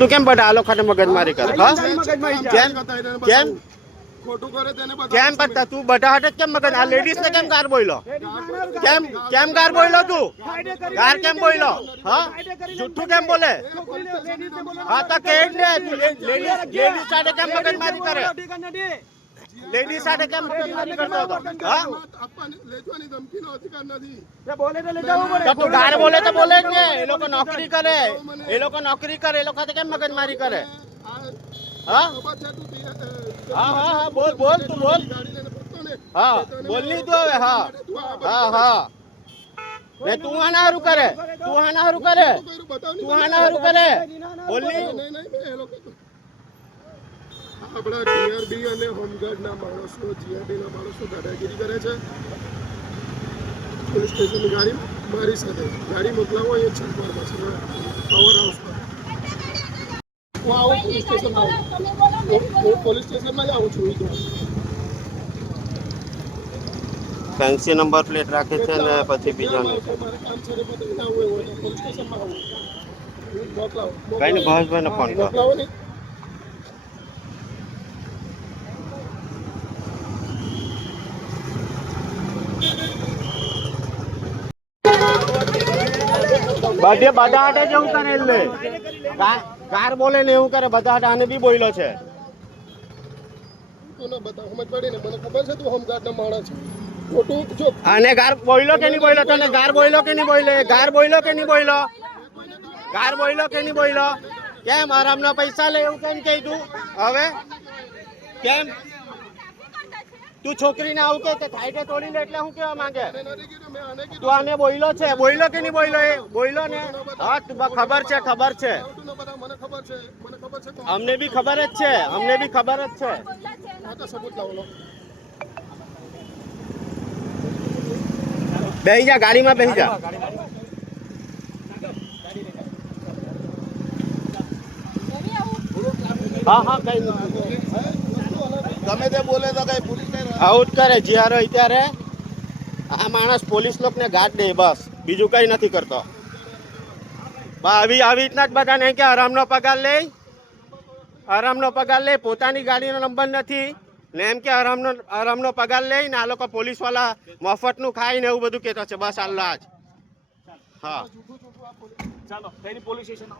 તું કેમ બધા આ લોકોને મગજમારી કરે? હા કેમ કેમ કરતા તું બધા હાટે કેમ મગજ? આ લેડીઝ ને કેમ ગાર બોલ્યો? કેમ ગાર બોલ્યો તું? ગાર કેમ બોલ્યો? હા જુઠ્ઠું કેમ બોલે? હા તો કે ને તું લેડીઝ સાથે કેમ મગજમારી કરે? લેડીઝ સાથે કેમ મગજમારી કરતો હતો? હા તું ગાર બોલે તો બોલે જ ને. એ લોકો નોકરી કરે, એ લોકો કેમ મગજમારી કરે? હા હા હા હા બોલ બોલ તું બોલ. હા બોલ નહીં તું હવે. હા હા હા ને તું આના હારું કરે? તું આના હારું કરે? તું આના હારું કરે? બોલ નહીં. આપણા ટીઆરબી અને હોમગાર્ડના માણસો, જીઆરડીના માણસો દાદાગીરી કરે છે. પોલીસ સ્ટેશનની ગાડી મારી સાથે ગાડી મોકલાવો એ છંટવામાં છે પાવર હાઉસમાં. હું આવું પોલીસ સ્ટેશનમાં હું પોલીસ સ્ટેશનમાં જ આવું છું. ફેન્સી નંબર પ્લેટ રાખે છે ને પછી બીજા મારે કામ છે પોલીસ સ્ટેશનમાં આવું મોકલાવો કઈ ને ભાવેશભાઈ ને ફોન કરો. મોકલાવો ને. બધે બધા હાટે જ એવું કરે એટલે ગાર બોલે ને એવું કરે બધા હાટે. આને બી બોલ્યો છે. અને ગાર બોલ્યો કે નહીં બોલ્યો? તને ગાર બોલ્યો કે નહીં બોલ્યો? ગાર બોલ્યો કે નહીં બોલ્યો? ગાર બોલ્યો કે નહીં બોલ્યો? કેમ આરામના પૈસા લે એવું કેમ કહી તું? હવે કેમ તું છોકરીને આવું કે થાઈટે તોડી લે એટલે હું કેવા માંગે? તું આને બોલ્યો છે? બોલ્યો કે નહીં બોલ્યો? એ બોલ્યો ને. હા ખબર છે, ખબર છે. અમને બી ખબર જ છે, અમને બી ખબર જ છે. બેહી જા ગાડીમાં, બેહી જા. હા હા કઈ ગમે તે બોલે તો કઈ પોલીસ આઉટ કરે જ્યારે અત્યારે. આ માણસ પોલીસ લોકોને ગાઢ દે બસ, બીજું કઈ નથી કરતો. આવી રીતના જ બધાને કે આરામનો પગાર લે, આરામનો પગાર લે. પોતાની ગાડીનો નંબર નથી ને એમ કે આરામનો પગાર લે ને આ લોકો પોલીસ વાળા મફતનું ખાય ને એવું બધું કહેતો છે. બસ આલ્લા જ. હા ચાલો પોલીસ સ્ટેશન.